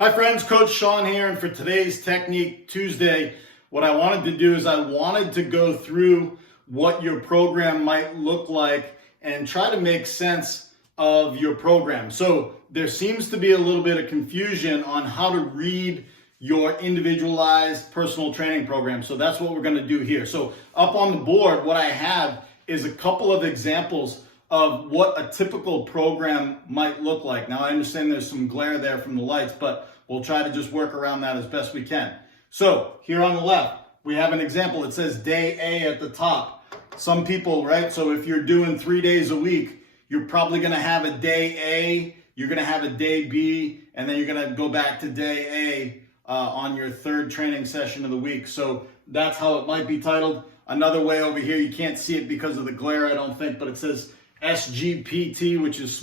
Hi friends, Coach Sean here, and for today's Technique Tuesday, what I wanted to do is I wanted to go through what your program might look like and try to make sense of your program. So there seems to be a little bit of confusion on how to read your individualized personal training program. So that's what we're going to do here. So up on the board, what I have is a couple of examples of what a typical program might look like. Now, I understand there's some glare there from the lights, but we'll try to just work around that as best we can. So here on the left, we have an example. It says day A at the top. Some people, right? So if you're doing 3 days a week, you're probably going to have a day A, you're going to have a day B, and then you're going to go back to day A on your third training session of the week. So that's how it might be titled. Another way over here, you can't see it because of the glare, I don't think, but it says SGPT, which is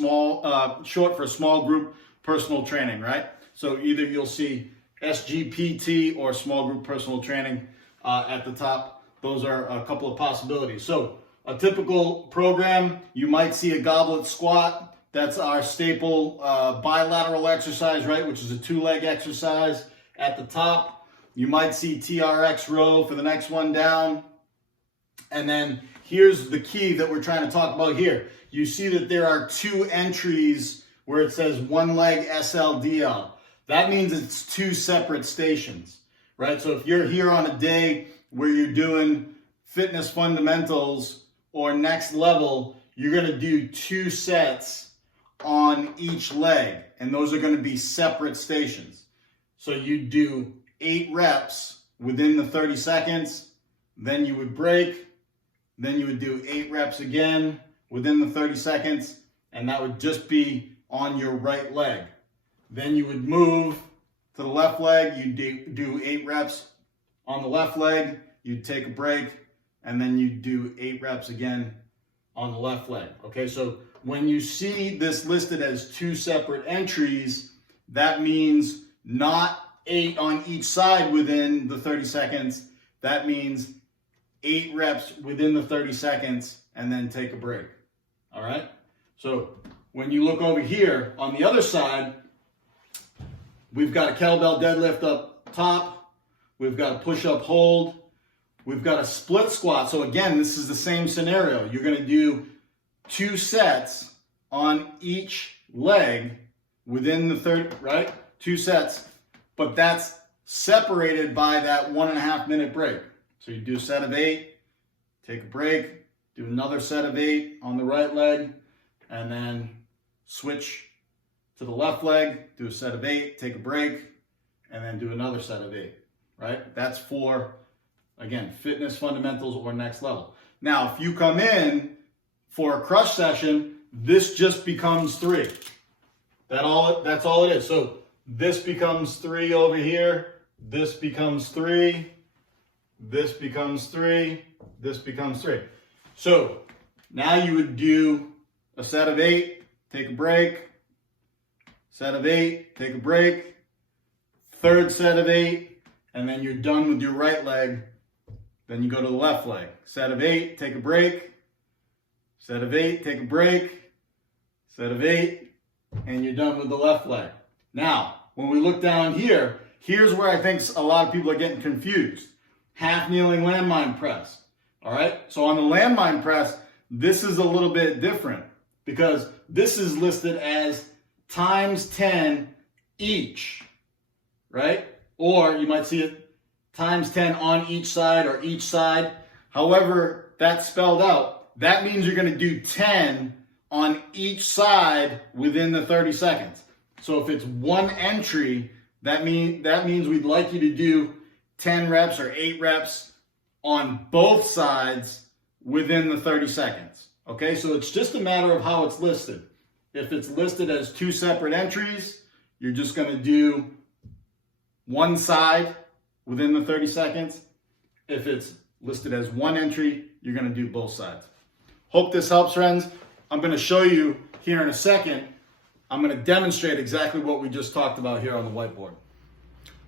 short for small group personal training, right? So either you'll see SGPT or small group personal training at the top. Those are a couple of possibilities. So a typical program, you might see a goblet squat. That's our staple bilateral exercise, right? Which is a 2-leg exercise at the top. You might see TRX row for the next one down. And then here's the key that we're trying to talk about here. You see that there are 2 entries where it says 1-leg SLDL. That means it's 2 separate stations, right? So if you're here on a day where you're doing fitness fundamentals or next level, you're going to do 2 sets on each leg, and those are going to be separate stations. So you do 8 reps within the 30 seconds, then you would break, then you would do 8 reps again within the 30 seconds, and that would just be on your right leg. Then you would move to the left leg, you'd do 8 reps on the left leg, you'd take a break, and then you'd do 8 reps again on the left leg. Okay, so when you see this listed as 2 separate entries, that means not 8 on each side within the 30 seconds. That means 8 reps within the 30 seconds and then take a break. All right? So when you look over here on the other side, we've got a kettlebell deadlift up top. We've got a push-up hold. We've got a split squat. So again, this is the same scenario. You're going to do 2 sets on each leg within the 30, right? 2 sets, but that's separated by that 1.5 minute break. So you do a set of 8, take a break, do another set of 8 on the right leg, and then switch to the left leg, do a set of 8, take a break, and then do another set of 8, right? That's for, again, fitness fundamentals or next level. Now, if you come in for a crush session, this just becomes 3. That's all it is. So this becomes 3 over here, this becomes 3, this becomes 3, this becomes 3. So now you would do a set of 8, take a break, set of 8, take a break, third set of 8, and then you're done with your right leg. Then you go to the left leg. Set of 8, take a break, set of 8, take a break, set of 8, and you're done with the left leg. Now, when we look down here, here's where I think a lot of people are getting confused. Half kneeling landmine press. All right, so on the landmine press, this is a little bit different because this is listed as times 10 each, right? Or you might see it times 10 on each side or each side. However that's spelled out, that means you're going to do 10 on each side within the 30 seconds. So if it's 1 entry, that means we'd like you to do 10 reps or 8 reps on both sides within the 30 seconds. Okay, so it's just a matter of how it's listed. If it's listed as 2 separate entries, you're just going to do 1 side within the 30 seconds. If it's listed as 1 entry, you're going to do both sides. Hope this helps, friends. I'm going to show you here in a second. I'm going to demonstrate exactly what we just talked about here on the whiteboard.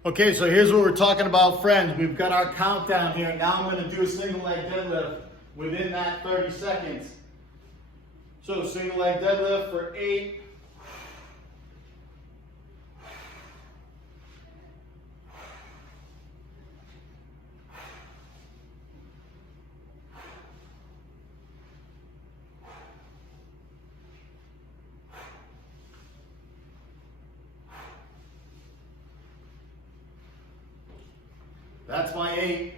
Okay, so here's what we're talking about, friends. We've got our countdown here. Now I'm going to do a single leg deadlift within that 30 seconds. So single leg deadlift for 8, That's my 8.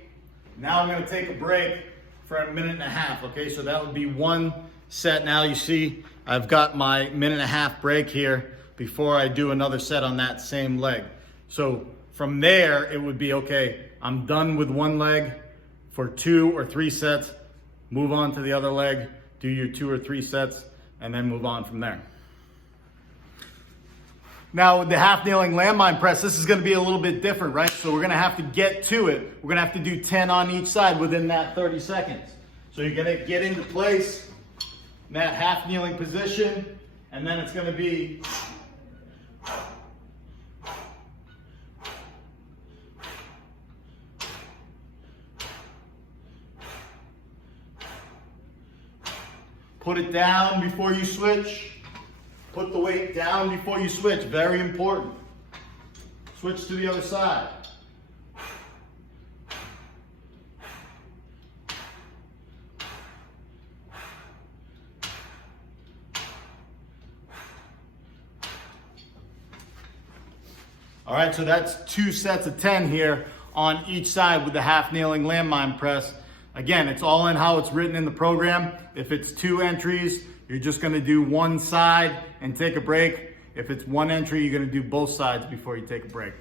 Now I'm gonna take a break for a minute and a half, okay? So that would be 1 set. Now you see I've got my minute and a half break here before I do another set on that same leg. So from there, it would be, okay, I'm done with 1 leg for 2 or 3 sets, move on to the other leg, do your 2 or 3 sets, and then move on from there. Now with the half kneeling landmine press, this is gonna be a little bit different, right? So we're gonna have to get to it. We're gonna have to do 10 on each side within that 30 seconds. So you're gonna get into place in that half kneeling position, and then it's gonna be put it down before you switch. Put the weight down before you switch, very important. Switch to the other side. All right, so that's 2 sets of 10 here on each side with the half kneeling landmine press. Again, it's all in how it's written in the program. If it's 2 entries, you're just gonna do 1 side and take a break. If it's 1 entry, you're gonna do both sides before you take a break.